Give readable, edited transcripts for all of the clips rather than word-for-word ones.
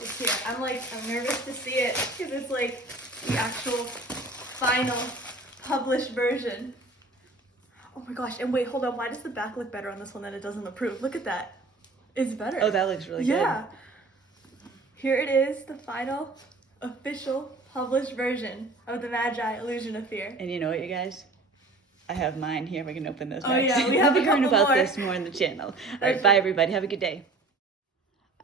It's here. I'm nervous to see it because it's like the actual final published version. Oh my gosh, and wait, hold on. Why does the back look better on this one than it does on the proof? Look at that. It's better. Oh, that looks really good. Yeah. Here it is, the final official published version of the Magi Illusion of Fear. And you know what, you guys? I have mine here. We can open those bags. Oh yeah, we have a We'll learn couple about more. this more on the channel. All right, bye everybody. Have a good day.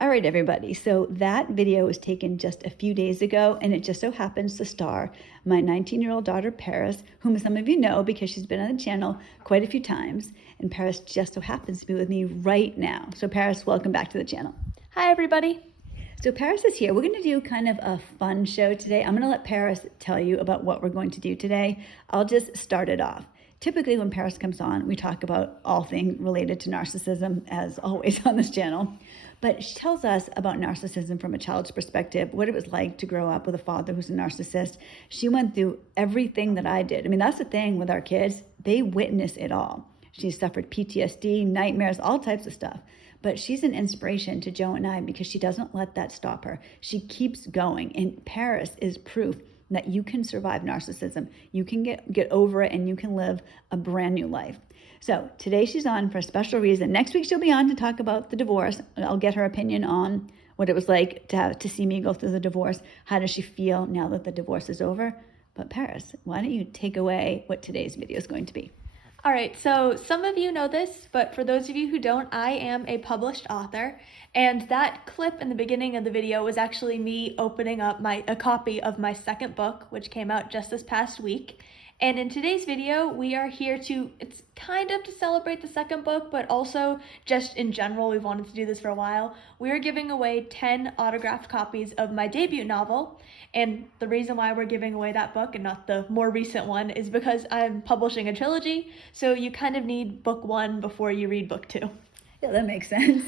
All right, everybody. So that video was taken just a few days ago, and it just so happens to star my 19-year-old daughter, Paris, whom some of you know because she's been on the channel quite a few times. And Paris just so happens to be with me right now. So Paris, welcome back to the channel. Hi, everybody. So Paris is here. We're going to do kind of a fun show today. I'm going to let Paris tell you about what we're going to do today. I'll just start it off. Typically when Paris comes on, we talk about all things related to narcissism, as always on this channel. But she tells us about narcissism from a child's perspective, what it was like to grow up with a father who's a narcissist. She went through everything that I did. I mean, that's the thing with our kids. They witness it all. She suffered PTSD, nightmares, all types of stuff. But she's an inspiration to Joe and I because she doesn't let that stop her. She keeps going. And Paris is proof that you can survive narcissism. You can get over it and you can live a brand new life. So today she's on for a special reason. Next week she'll be on to talk about the divorce. I'll get her opinion on what it was like to see me go through the divorce. How does she feel now that the divorce is over? But Paris, why don't you take away what today's video is going to be? All right, so some of you know this, but for those of you who don't, I am a published author, and that clip in the beginning of the video was actually me opening up a copy of my second book, which came out just this past week. And in today's video, we are here it's kind of to celebrate the second book, but also just in general, we've wanted to do this for a while. We are giving away 10 autographed copies of my debut novel. And the reason why we're giving away that book and not the more recent one is because I'm publishing a trilogy. So you kind of need book one before you read book two. Yeah, that makes sense.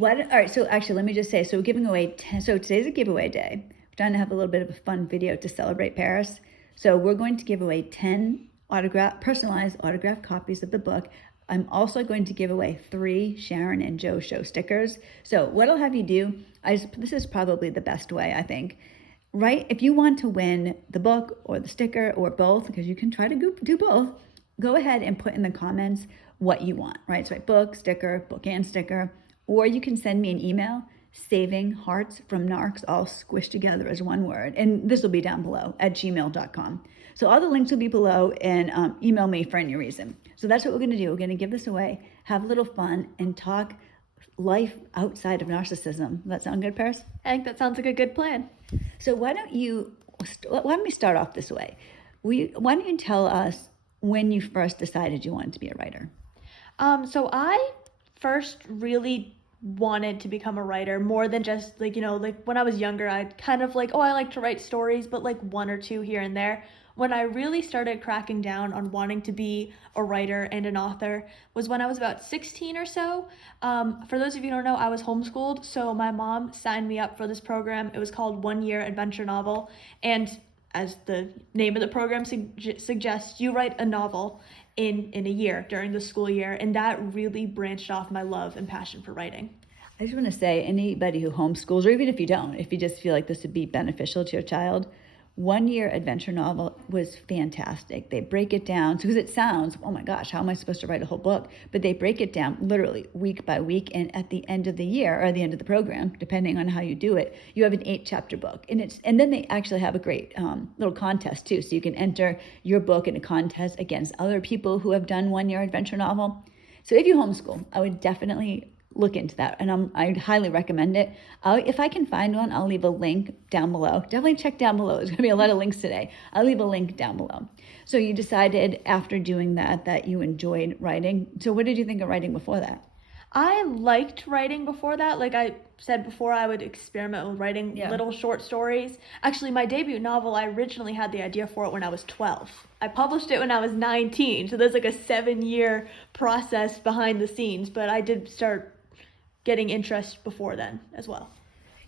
All right, so actually, let me just say, so we're giving away 10, so today's a giveaway day. We're trying to have a little bit of a fun video to celebrate Paris. So we're going to give away 10 personalized autographed copies of the book. I'm also going to give away 3 Sharon and Joe show stickers. So what I'll have you do, this is probably the best way, I think. Right? If you want to win the book or the sticker or both, because you can try to do both, go ahead and put in the comments what you want, right? So book and sticker, or you can send me an email, saving hearts from narcs, all squished together as one word. And this will be down below at gmail.com. So all the links will be below, and email me for any reason. So that's what we're going to do. We're going to give this away, have a little fun, and talk life outside of narcissism. Does that sound good, Paris? I think that sounds like a good plan. So why don't we start off this way? Why don't you tell us when you first decided you wanted to be a writer? So I first really wanted to become a writer more than just like when I was younger, I'd kind of I like to write stories, but like one or two here and there. When I really started cracking down on wanting to be a writer and an author was when I was about 16 or so. For those of you who don't know, I was homeschooled, so my mom signed me up for this program. It was called 1 Year Adventure Novel, and as the name of the program suggests, you write a novel in a year during the school year, and that really branched off my love and passion for writing. I just want to say, anybody who homeschools, or even if you don't, if you just feel like this would be beneficial to your child, 1 Year Adventure Novel was fantastic. They break it down, because it sounds, oh my gosh, how am I supposed to write a whole book? But they break it down literally week by week, and at the end of the year, or the end of the program, depending on how you do it, you have an 8-chapter book. And then they actually have a great little contest too, so you can enter your book in a contest against other people who have done 1 Year Adventure Novel. So if you homeschool, I would definitely look into that, and I highly recommend it. If I can find one, I'll leave a link down below. Definitely check down below. There's going to be a lot of links today. I'll leave a link down below. So you decided after doing that you enjoyed writing. So what did you think of writing before that? I liked writing before that. Like I said before, I would experiment with writing little short stories. Actually, my debut novel, I originally had the idea for it when I was 12. I published it when I was 19, so there's like a 7-year process behind the scenes, but I did start getting interest before then as well.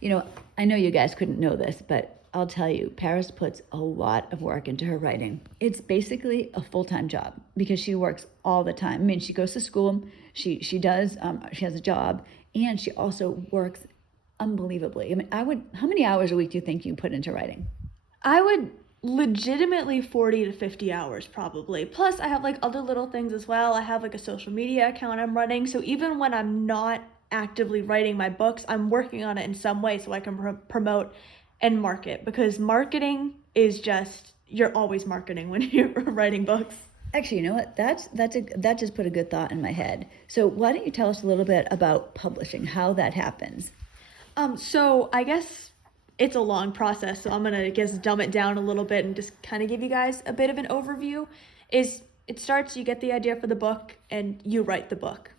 You know, I know you guys couldn't know this, but I'll tell you, Paris puts a lot of work into her writing. It's basically a full-time job because she works all the time. I mean, she goes to school, she has a job, and she also works unbelievably. I mean, how many hours a week do you think you put into writing? I would legitimately 40 to 50 hours probably. Plus, I have like other little things as well. I have like a social media account I'm running. So even when I'm not actively writing my books, I'm working on it in some way so I can promote and market, because marketing is just, you're always marketing when you're writing books. Actually, you know what? That just put a good thought in my head. So why don't you tell us a little bit about publishing, how that happens? So I guess it's a long process, so I'm gonna, I guess, dumb it down a little bit and just kind of give you guys a bit of an overview. Is it starts, you get the idea for the book and you write the book.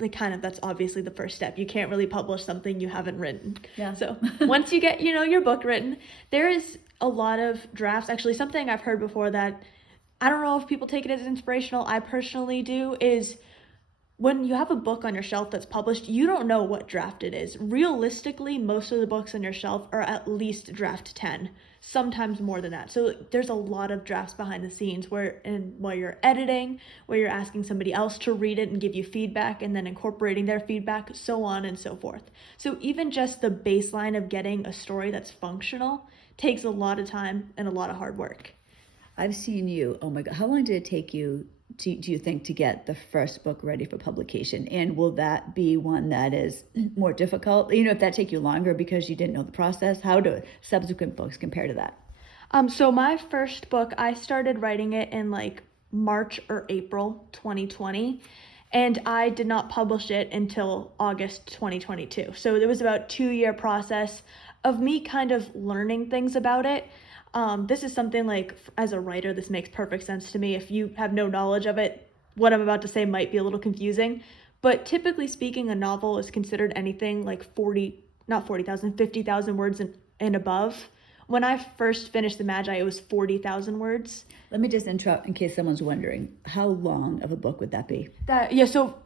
Like, kind of, that's obviously the first step. You can't really publish something you haven't written. Yeah. So once you get, your book written, there is a lot of drafts. Actually, something I've heard before that I don't know if people take it as inspirational, I personally do, is when you have a book on your shelf that's published, you don't know what draft it is. Realistically, most of the books on your shelf are at least draft 10, sometimes more than that. So there's a lot of drafts behind the scenes while you're editing, where you're asking somebody else to read it and give you feedback and then incorporating their feedback, so on and so forth. So even just the baseline of getting a story that's functional takes a lot of time and a lot of hard work. I've seen you. Oh my God. How long did it take you, do you think, to get the first book ready for publication? And will that be one that is more difficult? If that take you longer because you didn't know the process, how do subsequent books compare to that? So my first book, I started writing it in like March or April 2020, and I did not publish it until August 2022. So it was about 2 year process of me kind of learning things about it. This is something like, as a writer, this makes perfect sense to me. If you have no knowledge of it, what I'm about to say might be a little confusing. But typically speaking, a novel is considered anything like 50,000 words and above. When I first finished The Magi, it was 40,000 words. Let me just interrupt in case someone's wondering, how long of a book would that be? So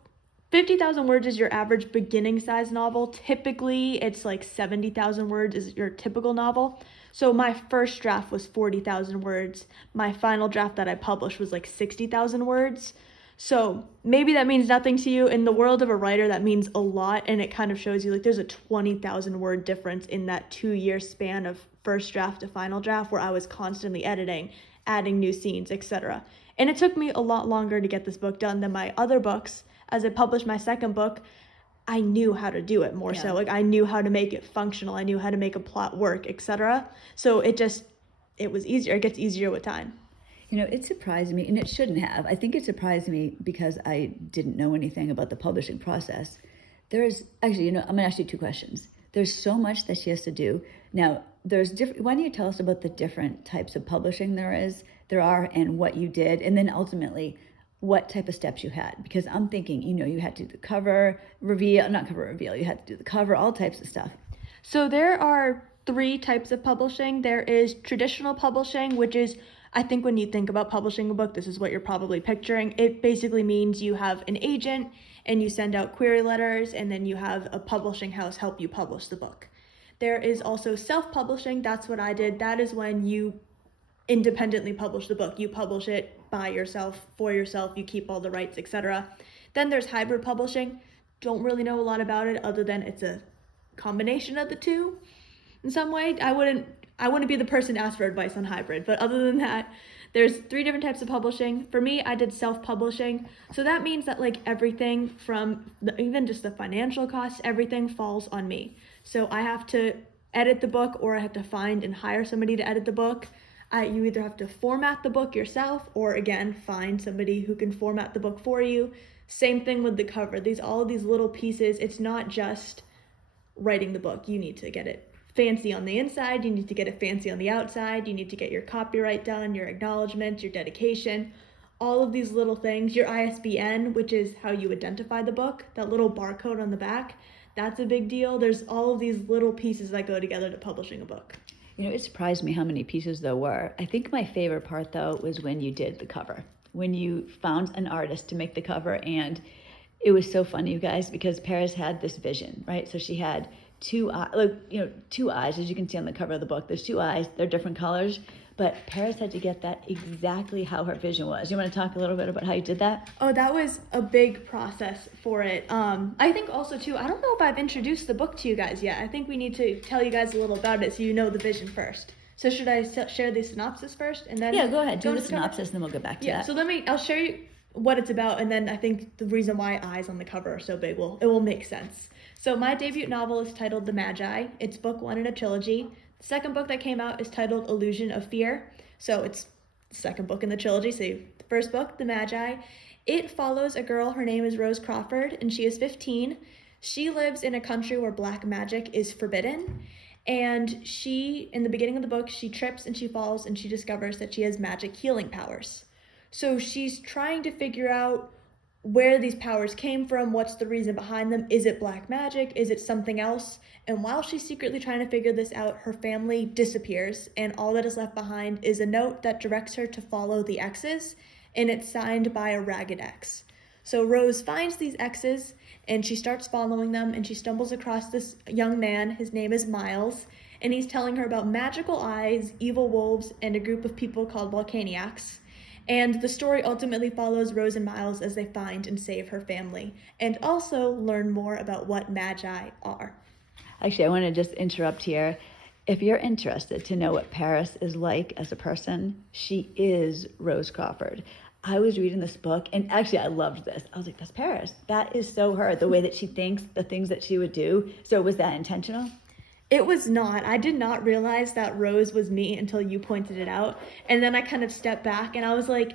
50,000 words is your average beginning size novel. Typically, it's like 70,000 words is your typical novel. So my first draft was 40,000 words. My final draft that I published was like 60,000 words. So maybe that means nothing to you. In the world of a writer, that means a lot, and it kind of shows you like there's a 20,000 word difference in that 2 year span of first draft to final draft, where I was constantly editing, adding new scenes, etc. And it took me a lot longer to get this book done than my other books. As I published my second book, I knew how to do it more. Yeah. So like I knew how to make it functional. I knew how to make a plot work, etc. So it was easier. It gets easier with time. It surprised me, and it shouldn't have. I think it surprised me because I didn't know anything about the publishing process. There's actually, I'm going to ask you two questions. There's so much that she has to do. Now, there's different. Why don't you tell us about the different types of publishing there are, and what you did, and then ultimately what type of steps you had? Because I'm thinking, you had to do the cover reveal, not cover reveal. You had to do the cover, all types of stuff. So there are 3 types of publishing. There is traditional publishing, which is, I think when you think about publishing a book, this is what you're probably picturing. It basically means you have an agent and you send out query letters, and then you have a publishing house help you publish the book. There is also self-publishing. That's what I did. That is when you independently publish the book. You publish it by yourself, for yourself, you keep all the rights, etc. Then there's hybrid publishing. Don't really know a lot about it other than it's a combination of the two in some way. I wouldn't be the person to ask for advice on hybrid, but other than that, there's 3 different types of publishing. For me, I did self-publishing. So that means that like everything from even just the financial costs, everything falls on me. So I have to edit the book, or I have to find and hire somebody to edit the book. You either have to format the book yourself, or again, find somebody who can format the book for you. Same thing with the cover. All of these little pieces, it's not just writing the book. You need to get it fancy on the inside, you need to get it fancy on the outside, you need to get your copyright done, your acknowledgement, your dedication, all of these little things, your ISBN, which is how you identify the book, that little barcode on the back, that's a big deal. There's all of these little pieces that go together to publishing a book. It surprised me how many pieces there were. I think my favorite part, though, was when you did the cover, when you found an artist to make the cover. And it was so funny, you guys, because Paris had this vision, right? So she had two eyes, like, two eyes, as you can see on the cover of the book. There's two eyes, they're different colors, but Paris had to get that exactly how her vision was. You want to talk a little bit about how you did that? Oh, that was a big process for it. I think also too, I don't know if I've introduced the book to you guys yet. I think we need to tell you guys a little about it so you know the vision first. So should I share the synopsis first and then? Yeah, go ahead. Do go the into the cover? synopsis and then we'll get back to Yeah, that. so I'll show you what it's about, and then I think the reason why eyes on the cover are so big it will make sense. So my debut novel is titled The Magi. It's book 1 in a trilogy. The second book that came out is titled Illusion of Fear. So it's the second book in the trilogy. So the first book, The Magi. It follows a girl, her name is Rose Crawford, and she is 15. She lives in a country where black magic is forbidden. And in the beginning of the book, she trips and she falls and she discovers that she has magic healing powers. So she's trying to figure out where these powers came from, what's the reason behind them, is it black magic, is it something else? And while she's secretly trying to figure this out, her family disappears, and all that is left behind is a note that directs her to follow the X's, and it's signed by a ragged X. So Rose finds these X's, and she starts following them, and she stumbles across this young man. His name is Miles, and he's telling her about magical eyes, evil wolves, and a group of people called Volcaniacs. And the story ultimately follows Rose and Miles as they find and save her family, and also learn more about what magi are. Actually, I want to just interrupt here. If you're interested to know what Paris is like as a person, she is Rose Crawford. I was reading this book, and actually I loved this. I was like, that's Paris. That is so her, the way that she thinks, the things that she would do. So was that intentional? It was not. I did not realize that Rose was me until you pointed it out. And then I kind of stepped back and I was like,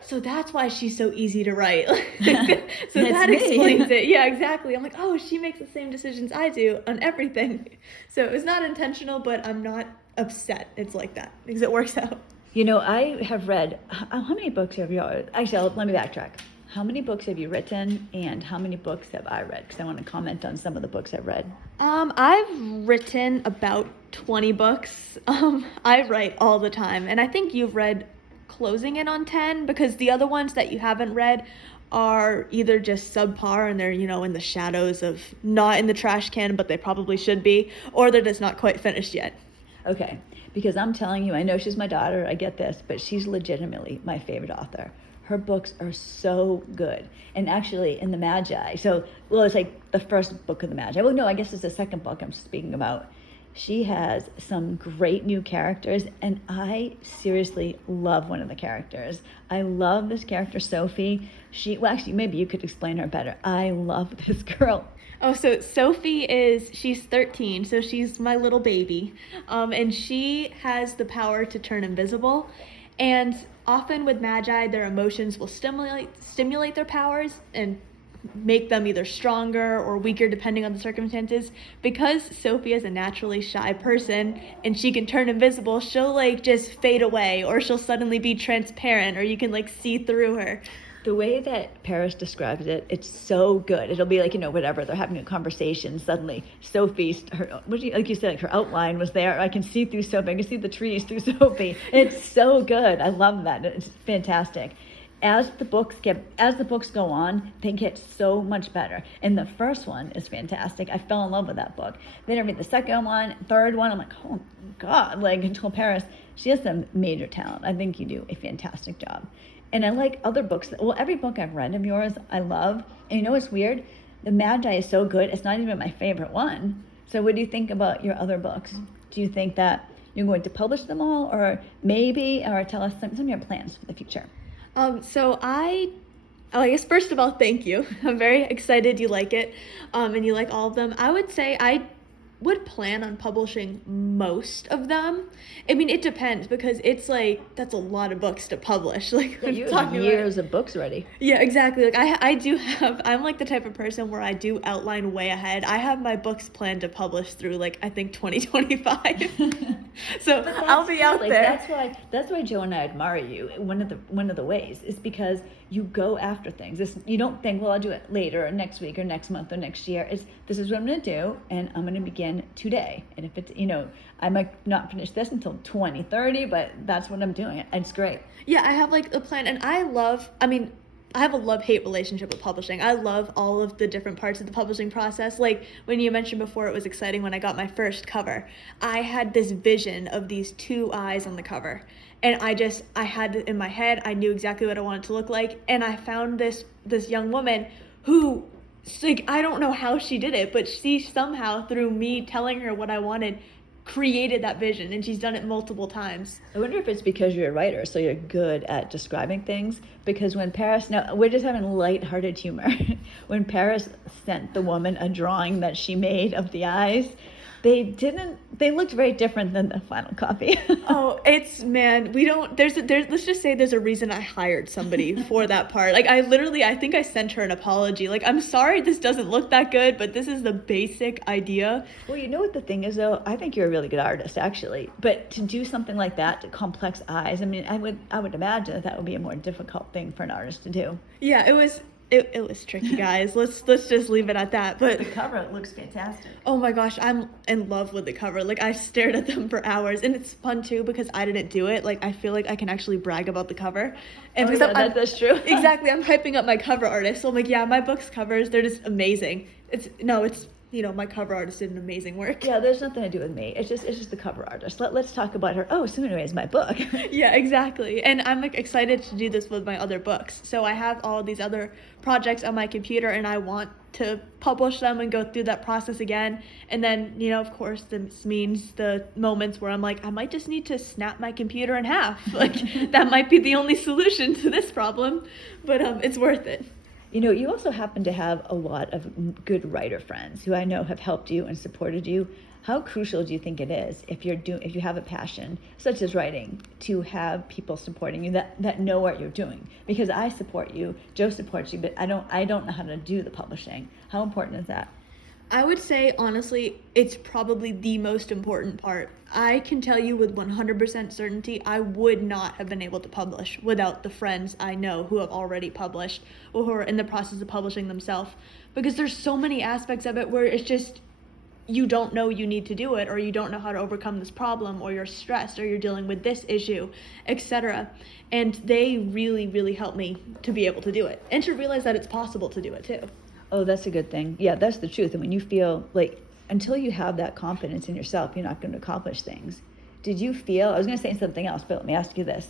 so that's why she's so easy to write. So that explains it. Yeah, exactly. I'm like, oh, she makes the same decisions I do on everything. So it was not intentional, but I'm not upset it's like that because it works out. I have read, how many books have you, actually, let me backtrack. How many books have you written, and how many books have I read? Because I want to comment on some of the books I've read. I've written about 20 books. I write all the time, and I think you've read closing in on 10, because the other ones that you haven't read are either just subpar and they're, in the shadows of not in the trash can, but they probably should be, or they're just not quite finished yet. Okay, because I'm telling you, I know she's my daughter, I get this, but she's legitimately my favorite author. Her books are so good. And actually, in The Magi, it's like the first book of The Magi. Well, no, I guess it's the second book I'm speaking about. She has some great new characters, and I seriously love one of the characters. I love this character, Sophie. Actually, maybe you could explain her better. I love this girl. Oh, so she's 13, so she's my little baby. And she has the power to turn invisible. And often with magi, their emotions will stimulate their powers and make them either stronger or weaker depending on the circumstances. Because Sophie is a naturally shy person and she can turn invisible, she'll just fade away, or she'll suddenly be transparent, or you can see through her. The way that Paris describes it, it's so good. It'll be whatever, they're having a conversation. Suddenly, Sophie, like you said, her outline was there. I can see through Sophie. I can see the trees through Sophie. It's so good. I love that. It's fantastic. As the books go on, they get so much better. And the first one is fantastic. I fell in love with that book. Then I read the second one, third one. I'm like, oh God! Until Paris, she has some major talent. I think you do a fantastic job. And I like other books. Every book I've read of yours, I love. And you know what's weird? The Magi is so good, it's not even my favorite one. So what do you think about your other books? Do you think that you're going to publish them all, or tell us some of your plans for the future? I guess first of all, thank you. I'm very excited you like it, and you like all of them. I would say I would plan on publishing most of them. I mean, it depends, because it's that's a lot of books to publish. You have years of books ready. Yeah, exactly. I do have, I'm the type of person where I do outline way ahead. I have my books planned to publish through I think 2025. So I'll be out there. That's why Joe and I admire you. One of the ways is because you go after things. You don't think, well, I'll do it later or next week or next month or next year. This is what I'm going to do, and I'm going to begin today. And if it's, I might not finish this until 2030, but that's what I'm doing. And it's great. Yeah, I have a plan, and I have a love-hate relationship with publishing. I love all of the different parts of the publishing process. Like when you mentioned before, it was exciting when I got my first cover. I had this vision of these two eyes on the cover. And I had it in my head. I knew exactly what I wanted to look like. And I found this young woman who, like, I don't know how she did it, but she somehow, through me telling her what I wanted, created that vision, and she's done it multiple times. I wonder if it's because you're a writer, so you're good at describing things. Because when Paris, now we're just having lighthearted humor. When Paris sent the woman a drawing that she made of the eyes, they looked very different than the final copy. Oh, let's just say there's a reason I hired somebody for that part. Like I think I sent her an apology. Like, I'm sorry this doesn't look that good, but this is the basic idea. Well, you know what the thing is though? I think you're a really good artist actually. But to do something like that, to complex eyes, I mean, I would imagine that would be a more difficult thing for an artist to do. Yeah, it was tricky, guys. Let's just leave it at that. But the cover looks fantastic. Oh my gosh, I'm in love with the cover. Like, I stared at them for hours, and it's fun too because I didn't do it. Like, I feel like I can actually brag about the cover, and because that's true. Exactly, I'm hyping up my cover artist. So I'm like, yeah, my book's covers, they're just amazing. It's my cover artist did an amazing work. Yeah, there's nothing to do with me. It's just the cover artist. Let's talk about her. Oh, so anyways, my book. Yeah, exactly. And I'm like excited to do this with my other books. So I have all these other projects on my computer, and I want to publish them and go through that process again. And then, of course, this means the moments where I'm like, I might just need to snap my computer in half. Like, that might be the only solution to this problem, but it's worth it. You also happen to have a lot of good writer friends who I know have helped you and supported you. How crucial do you think it is if you have a passion such as writing to have people supporting you that know what you're doing? Because I support you, Joe supports you, but I don't know how to do the publishing. How important is that? I would say, honestly, it's probably the most important part. I can tell you with 100% certainty, I would not have been able to publish without the friends I know who have already published or who are in the process of publishing themselves. Because there's so many aspects of it where it's just, you don't know you need to do it, or you don't know how to overcome this problem, or you're stressed, or you're dealing with this issue, etc. And they really, really helped me to be able to do it and to realize that it's possible to do it too. Oh, that's a good thing. Yeah, that's the truth. And when you feel like, until you have that confidence in yourself, you're not going to accomplish things. Did you feel, I was going to say something else, but let me ask you this.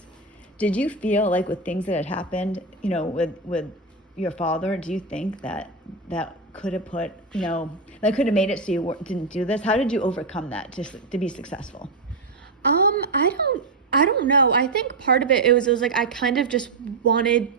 Did you feel like with things that had happened, with your father, do you think that could have put, that could have made it so you didn't do this? How did you overcome that to be successful? I don't know. I think part of it was like I kind of just wanted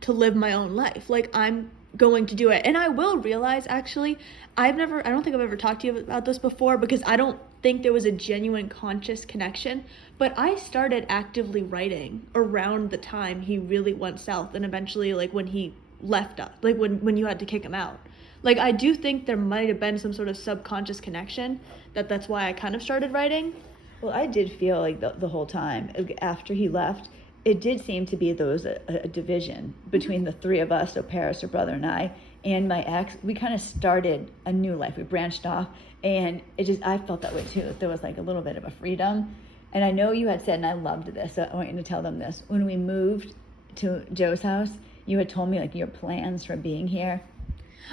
to live my own life. Like, I'm going to do it. And I will realize, actually, I don't think I've ever talked to you about this before because I don't think there was a genuine conscious connection, but I started actively writing around the time he really went south, and eventually, like, when he left us, like when you had to kick him out. Like, I do think there might have been some sort of subconscious connection that's why I kind of started writing. Well, I did feel like the whole time after he left, it did seem to be a division between the three of us, so Paris, her brother, and I, and my ex. We kind of started a new life. We branched off, and I felt that way too. There was like a little bit of a freedom. And I know you had said, and I loved this, so I want you to tell them this. When we moved to Joe's house, you had told me like your plans for being here.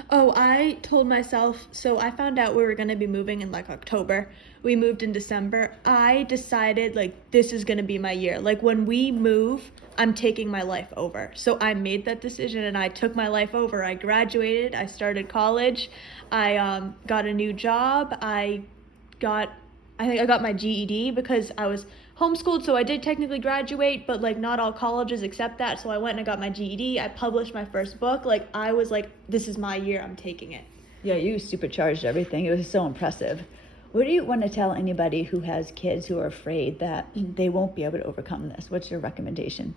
Oh, I told myself, so I found out we were going to be moving in like October. We moved in December. I decided like this is going to be my year. Like, when we move, I'm taking my life over. So I made that decision and I took my life over. I graduated. I started college. I got a new job. I think I got my GED because I was homeschooled, so I did technically graduate, but like not all colleges accept that. So I went and I got my GED. I published my first book. Like, I was like, this is my year. I'm taking it. Yeah, you supercharged everything. It was so impressive. What do you want to tell anybody who has kids who are afraid that they won't be able to overcome this? What's your recommendation?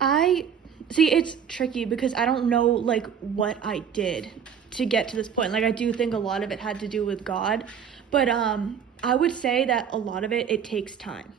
See, it's tricky because I don't know like what I did to get to this point. Like, I do think a lot of it had to do with God, but I would say that a lot of it takes time.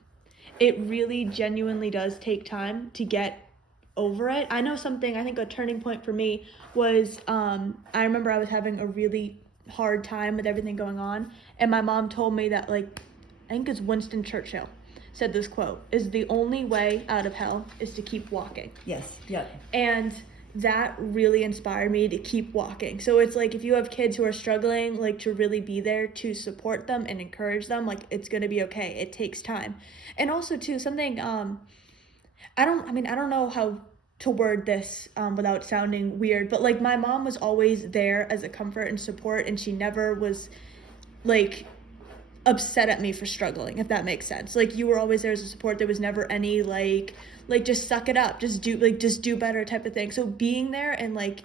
It really genuinely does take time to get over it. I think a turning point for me was, I remember I was having a really hard time with everything going on, and my mom told me that, like, I think it's Winston Churchill said this quote, is the only way out of hell is to keep walking. Yes, yeah. And that really inspired me to keep walking. So it's like if you have kids who are struggling, like to really be there to support them and encourage them, like it's gonna be okay. It takes time. And also too, something I don't know how to word this without sounding weird, but like my mom was always there as a comfort and support, and she never was like upset at me for struggling, if that makes sense. Like you were always there as a support. There was never any like just suck it up, just do better type of thing. So being there and like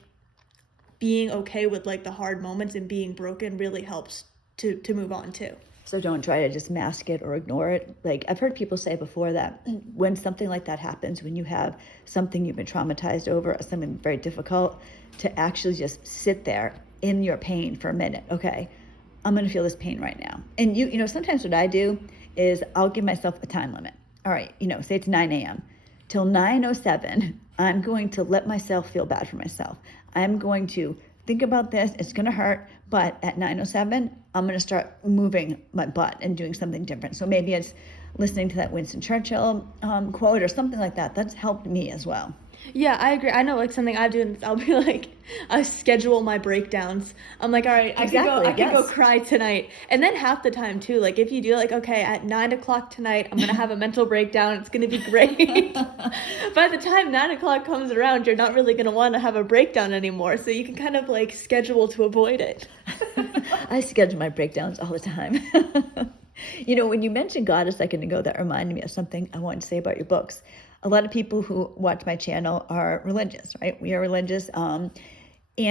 being okay with like the hard moments and being broken really helps to move on too. So don't try to just mask it or ignore it. Like I've heard people say before that when something like that happens, when you have something you've been traumatized over, or something very difficult, to actually just sit there in your pain for a minute. Okay, I'm going to feel this pain right now. And you know, sometimes what I do is I'll give myself a time limit. All right, you know, say it's 9 a.m. Till 9:07, I'm going to let myself feel bad for myself. I'm going to think about this. It's going to hurt, but at 9:07, I'm going to start moving my butt and doing something different. So maybe it's listening to that Winston Churchill quote or something like that. That's helped me as well. Yeah, I agree. I know like something I do, I'll be like, I schedule my breakdowns. I'm like, all right, I could go cry tonight. And then half the time too, like if you do like, okay, at 9 o'clock tonight, I'm gonna have a mental breakdown. It's gonna be great. By the time 9 o'clock comes around, you're not really gonna want to have a breakdown anymore. So you can kind of like schedule to avoid it. I schedule my breakdowns all the time. You know, when you mentioned God a second ago, that reminded me of something I wanted to say about your books. A lot of people who watch my channel are religious, right? We are religious. And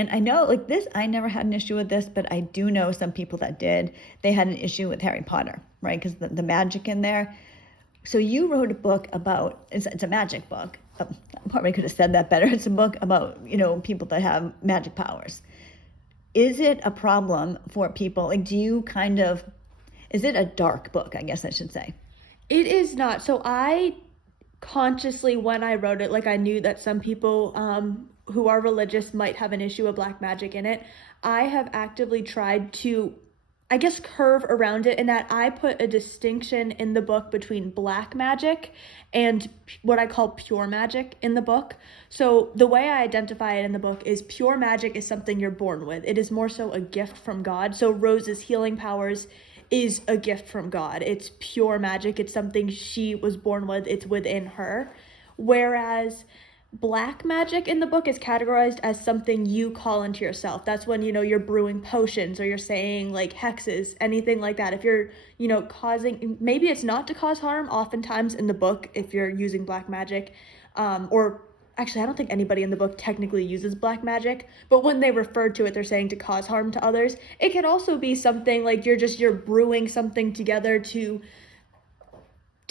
I know like this, I never had an issue with this, but I do know some people that did. They had an issue with Harry Potter, right? Because the magic in there. So you wrote a book about, it's a magic book. I probably could have said that better. It's a book about, you know, people that have magic powers. Is it a problem for people? Like, do you kind of, is it a dark book, I guess I should say? It is not. So I consciously, when I wrote it, like I knew that some people who are religious might have an issue with black magic in it. I have actively tried to, I guess, curve around it in that I put a distinction in the book between black magic and what I call pure magic in the book. So the way I identify it in the book is pure magic is something you're born with. It is more so a gift from God. So Rose's healing powers is a gift from God. It's pure magic. It's something she was born with. It's within her. Whereas black magic in the book is categorized as something you call into yourself. That's when, you know, you're brewing potions or you're saying like hexes, anything like that. If you're, you know, causing, maybe it's not to cause harm. Oftentimes in the book, if you're using black magic, or actually, I don't think anybody in the book technically uses black magic, but when they refer to it, they're saying to cause harm to others. It can also be something like you're brewing something together to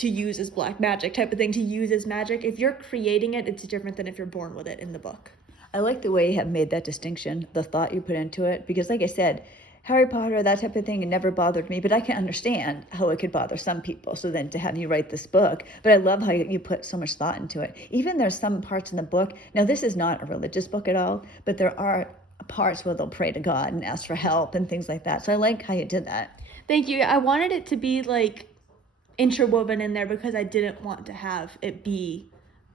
use as black magic type of thing, to use as magic. If you're creating it, it's different than if you're born with it in the book. I like the way you have made that distinction, the thought you put into it, because like I said, Harry Potter, that type of thing, it never bothered me, but I can understand how it could bother some people. So then to have you write this book, but I love how you put so much thought into it. Even there's some parts in the book, now this is not a religious book at all, but there are parts where they'll pray to God and ask for help and things like that. So I like how you did that. Thank you. I wanted it to be like interwoven in there because I didn't want to have it be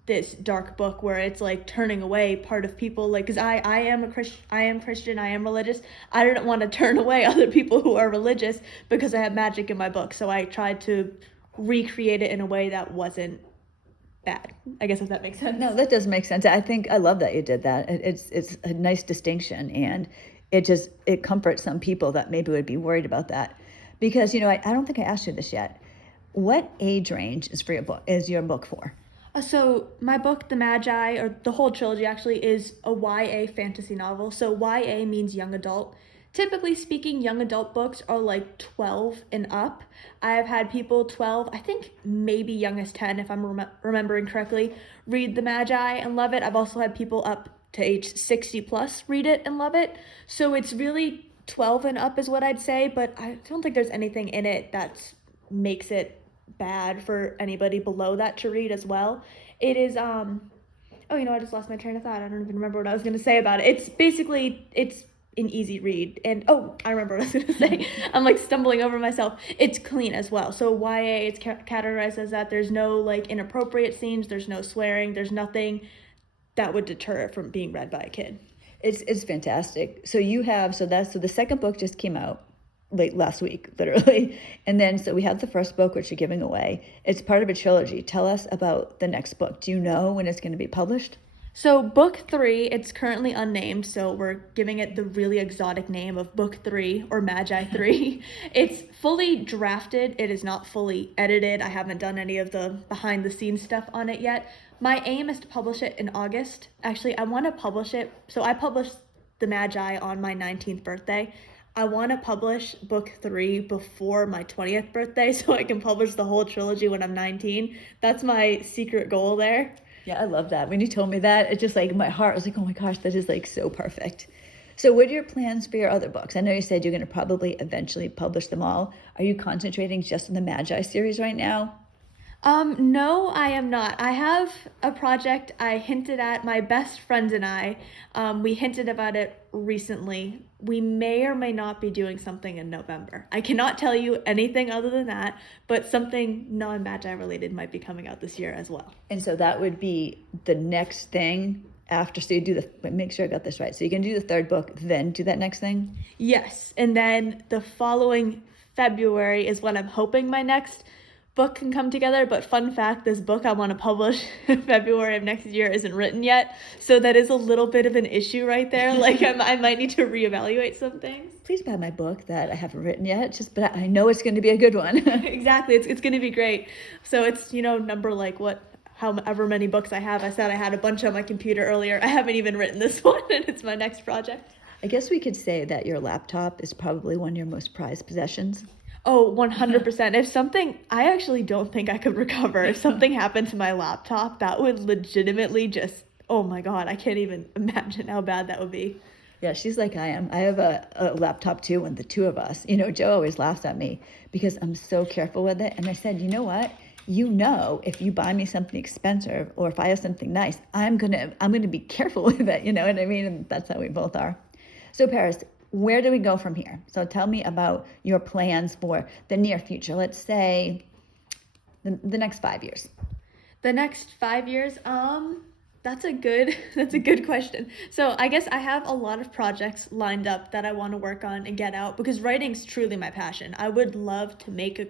this dark book where it's like turning away part of people, like, because I am Christian, I am religious. I didn't want to turn away other people who are religious because I have magic in my book. So I tried to recreate it in a way that wasn't bad, I guess, if that makes sense. No, that does make sense. I think I love that you did that. It's a nice distinction, and it comforts some people that maybe would be worried about that. Because, you know, I don't think I asked you this yet. What age range is your book for? So my book, The Magi, or the whole trilogy actually, is a YA fantasy novel. So YA means young adult. Typically speaking, young adult books are like 12 and up. I have had people 12, I think maybe young as 10, if I'm remembering correctly, read The Magi and love it. I've also had people up to age 60 plus read it and love it. So it's really 12 and up is what I'd say, but I don't think there's anything in it that makes it bad for anybody below that to read as well. It is oh, you know, I just lost my train of thought. I don't even remember what I was going to say about it. It's an easy read, and oh, I remember what I was going to say. I'm like stumbling over myself. It's clean as well. So YA, it's categorized as that. There's no like inappropriate scenes, there's no swearing, there's nothing that would deter it from being read by a kid. It's fantastic. So you have so the second book just came out late last week, literally. And then so we have the first book, which you're giving away. It's part of a trilogy. Tell us about the next book. Do you know when it's going to be published? So book 3, it's currently unnamed, so we're giving it the really exotic name of book 3 or Magi 3. It's fully drafted. It is not fully edited. I haven't done any of the behind the scenes stuff on it yet. My aim is to publish it in August. Actually, I want to publish it. So I published the Magi on my 19th birthday. I want to publish book 3 before my 20th birthday so I can publish the whole trilogy when I'm 19. That's my secret goal there. Yeah, I love that. When you told me that, it just like my heart was like, oh my gosh, that is like so perfect. So what are your plans for your other books? I know you said you're going to probably eventually publish them all. Are you concentrating just on the Magi series right now? No, I am not. I have a project I hinted at, my best friend and I. We hinted about it recently. We may or may not be doing something in November. I cannot tell you anything other than that, but something non-Magi related might be coming out this year as well. And so that would be the next thing after. So you do make sure I got this right. So you're going to do the third book, then do that next thing? Yes, and then the following February is when I'm hoping my next book can come together. But fun fact, this book I want to publish in February of next year isn't written yet, so that is a little bit of an issue right there. Like I might need to reevaluate some things. Please buy my book that I haven't written yet, but I know it's going to be a good one. Exactly, it's going to be great. So it's, number like however many books I have. I said I had a bunch on my computer earlier. I haven't even written this one, and it's my next project. I guess we could say that your laptop is probably one of your most prized possessions. Oh, 100%. If something, I actually don't think I could recover. If something happened to my laptop, that would legitimately just, oh my God, I can't even imagine how bad that would be. Yeah, she's like I am. I have a laptop too, and the two of us, Joe always laughs at me because I'm so careful with it. And I said, you know what? If you buy me something expensive or if I have something nice, I'm gonna be careful with it. You know what I mean? And that's how we both are. So Paris, where do we go from here? So tell me about your plans for the near future. Let's say the next 5 years. The next 5 years, that's a good question. So I guess I have a lot of projects lined up that I want to work on and get out because writing's truly my passion. I would love to make a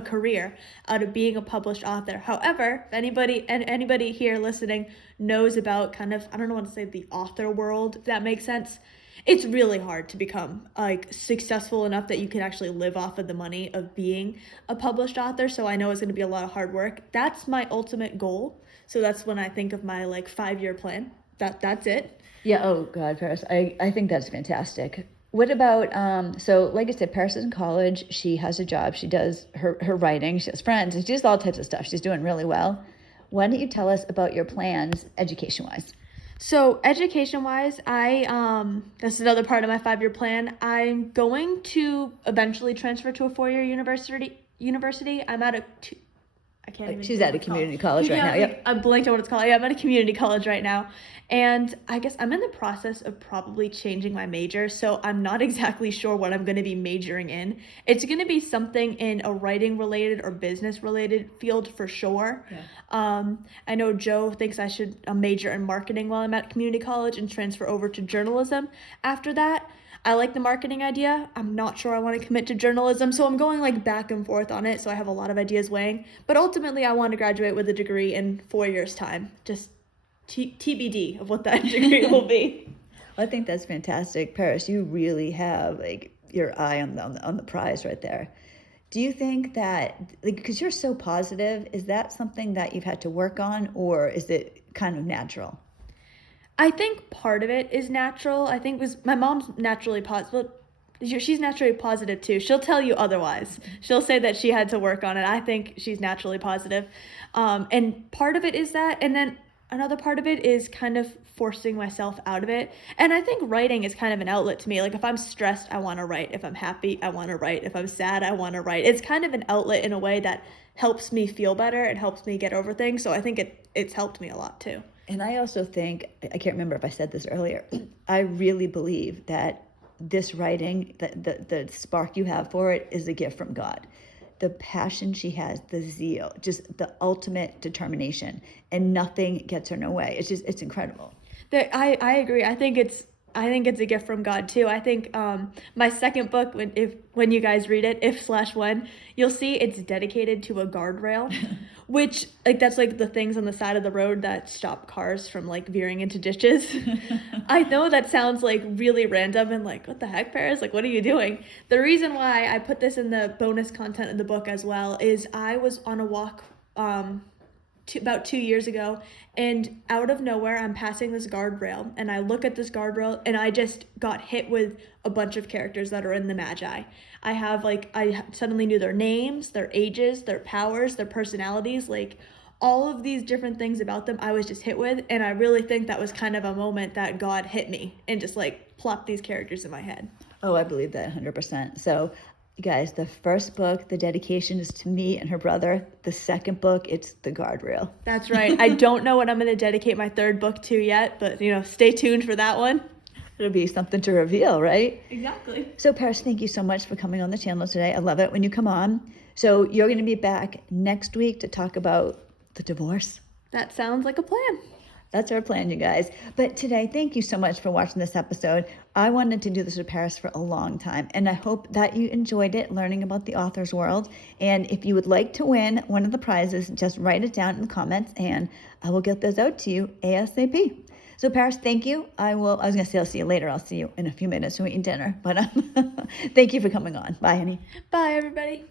career out of being a published author. However, if anybody here listening knows about kind of, I don't know what to say, the author world, if that makes sense. It's really hard to become successful enough that you can actually live off of the money of being a published author. So I know it's going to be a lot of hard work. That's my ultimate goal. So that's when I think of my 5-year plan. That's it. Yeah. Oh God, Paris. I think that's fantastic. What about so like I said, Paris is in college. She has a job. She does her writing. She has friends. She does all types of stuff. She's doing really well. Why don't you tell us about your plans education-wise? So education-wise, that's another part of my 5-year plan. I'm going to eventually transfer to a 4-year university. I'm at I can't even. She's at a community college right now. Yep. I blanked on what it's called. Yeah, I'm at a community college right now. And I guess I'm in the process of probably changing my major. So I'm not exactly sure what I'm going to be majoring in. It's going to be something in a writing related or business related field for sure. Yeah. I know Joe thinks I should major in marketing while I'm at community college and transfer over to journalism after that. I like the marketing idea. I'm not sure I want to commit to journalism, so I'm going back and forth on it, so I have a lot of ideas weighing. But ultimately, I want to graduate with a degree in 4 years' time. Just TBD of what that degree will be. I think that's fantastic. Paris, you really have your eye on the prize right there. Do you think that, because you're so positive, is that something that you've had to work on, or is it kind of natural? I think part of it is natural. I think my mom's naturally positive. She's naturally positive too. She'll tell you otherwise. She'll say that she had to work on it. I think she's naturally positive. And part of it is that. And then another part of it is kind of forcing myself out of it. And I think writing is kind of an outlet to me. If I'm stressed, I want to write. If I'm happy, I want to write. If I'm sad, I want to write. It's kind of an outlet in a way that helps me feel better. It helps me get over things. So I think it's helped me a lot too. And I also think, I can't remember if I said this earlier, I really believe that this writing, the spark you have for it is a gift from God. the passion she has, the zeal, just the ultimate determination, and nothing gets her in her way. It's incredible. I agree. I think it's a gift from God too. I think my second book, when you guys read it, if/when, you'll see it's dedicated to a guardrail, which like that's like the things on the side of the road that stop cars from like veering into ditches. I know that sounds like really random and like what the heck, Paris? Like what are you doing? The reason why I put this in the bonus content of the book as well is I was on a walk about 2 years ago, and out of nowhere I'm passing this guardrail and I look at this guardrail and I just got hit with a bunch of characters that are in the Magi. I suddenly knew their names, their ages, their powers, their personalities, like all of these different things about them I was just hit with, and I really think that was kind of a moment that God hit me and just like plopped these characters in my head. Oh, I believe that 100%. So, you guys, the first book, the dedication is to me and her brother. The second book, it's the guardrail. That's right. I don't know what I'm going to dedicate my third book to yet, but stay tuned for that one. It'll be something to reveal, right? Exactly. So, Paris, thank you so much for coming on the channel today. I love it when you come on. So, you're going to be back next week to talk about the divorce. That sounds like a plan. That's our plan, you guys. But today, thank you so much for watching this episode. I wanted to do this with Paris for a long time, and I hope that you enjoyed it, learning about the author's world. And if you would like to win one of the prizes, just write it down in the comments, and I will get those out to you ASAP. So, Paris, thank you. I was going to say I'll see you later. I'll see you in a few minutes when we eat dinner. But thank you for coming on. Bye, honey. Bye, everybody.